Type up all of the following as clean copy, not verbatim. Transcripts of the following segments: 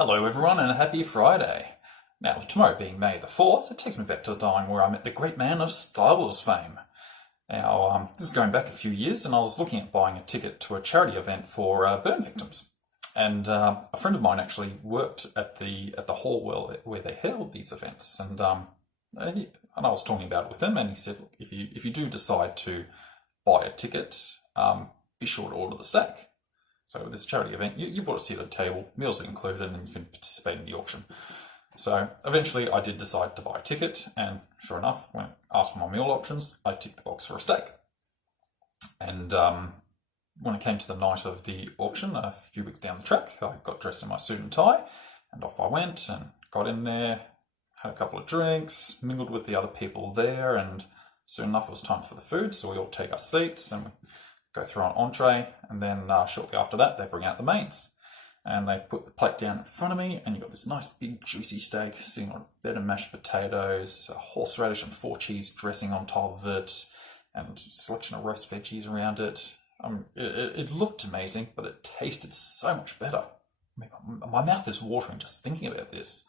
Hello everyone and a happy Friday. Now, with tomorrow being May the 4th, it takes me back to the time where I met the great man of Star Wars fame. Now, this is going back a few years, and I was looking at buying a ticket to a charity event for burn victims. And a friend of mine actually worked at the hall where they held these events, and I was talking about it with him, and he said, look, if you do decide to buy a ticket, be sure to order the steak. So with this charity event, you bought a seat at a table, meals are included, and you can participate in the auction. So eventually I did decide to buy a ticket, and sure enough, when I asked for my meal options, I ticked the box for a steak. And when it came to the night of the auction, a few weeks down the track, I got dressed in my suit and tie, and off I went and got in there, had a couple of drinks, mingled with the other people there, and soon enough it was time for the food, so we all take our seats and go through an entree, and then shortly after that they bring out the mains. And they put the plate down in front of me, and you've got this nice big juicy steak sitting on a bed of mashed potatoes, a horseradish and 4 cheese dressing on top of it, and a selection of roast veggies around it. It looked amazing, but it tasted so much better. I mean, my mouth is watering just thinking about this.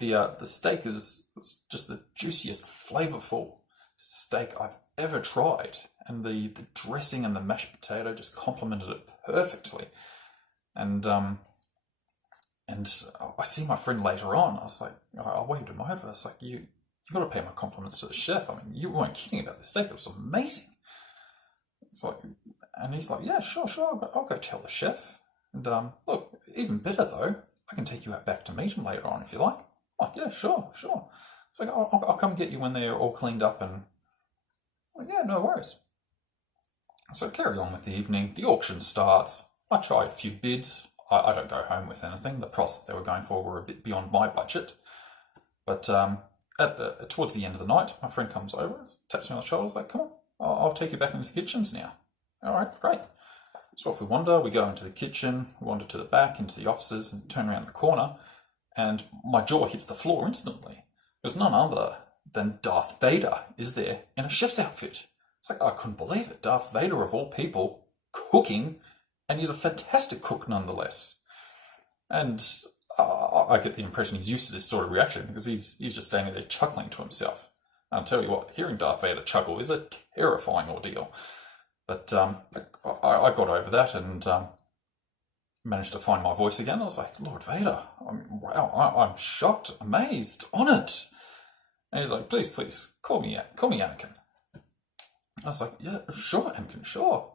The steak is just the juiciest, flavourful steak I've ever tried, and the dressing and the mashed potato just complemented it perfectly. And I see my friend later on. I was like, I waved him over. I was like, you got to pay my compliments to the chef. I mean, you weren't kidding about this steak. It was amazing. It's like, and he's like, yeah, sure, I'll go tell the chef. And look, even better though, I can take you out back to meet him later on if you like. I'm like, yeah, sure. It's like, I'll come get you when they're all cleaned up, and like, yeah, no worries. So carry on with the evening. The auction starts. I try a few bids. I don't go home with anything. The prices they were going for were a bit beyond my budget. But towards the end of the night, my friend comes over, taps me on the shoulder, is like, come on, I'll take you back into the kitchens now. All right, great. So off we wander. We go into the kitchen, we wander to the back, into the offices, and turn around the corner, and my jaw hits the floor instantly. There's none other than Darth Vader is there in a chef's outfit. It's like, I couldn't believe it. Darth Vader, of all people, cooking, and he's a fantastic cook nonetheless. And I get the impression he's used to this sort of reaction, because he's just standing there chuckling to himself. And I'll tell you what, hearing Darth Vader chuckle is a terrifying ordeal. But I got over that and managed to find my voice again. I was like, Lord Vader, I'm shocked, amazed, honoured. And he's like, please, call me Anakin. I was like, yeah, sure, Anakin, sure.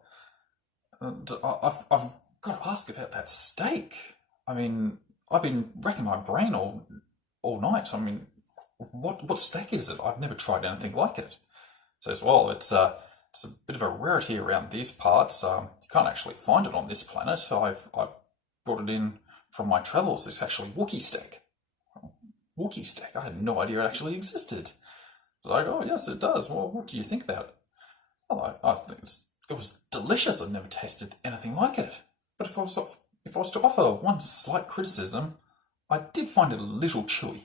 And I've got to ask about that steak. I mean, I've been racking my brain all night. I mean, what steak is it? I've never tried anything like it. He says, well, it's a bit of a rarity around these parts. You can't actually find it on this planet. I've brought it in from my travels. It's actually Wookiee steak. Wookiee steak? I had no idea it actually existed. I was like, oh, yes, it does. Well, what do you think about it? Well, I think it was delicious. I've never tasted anything like it. But if I was to offer one slight criticism, I did find it a little chewy.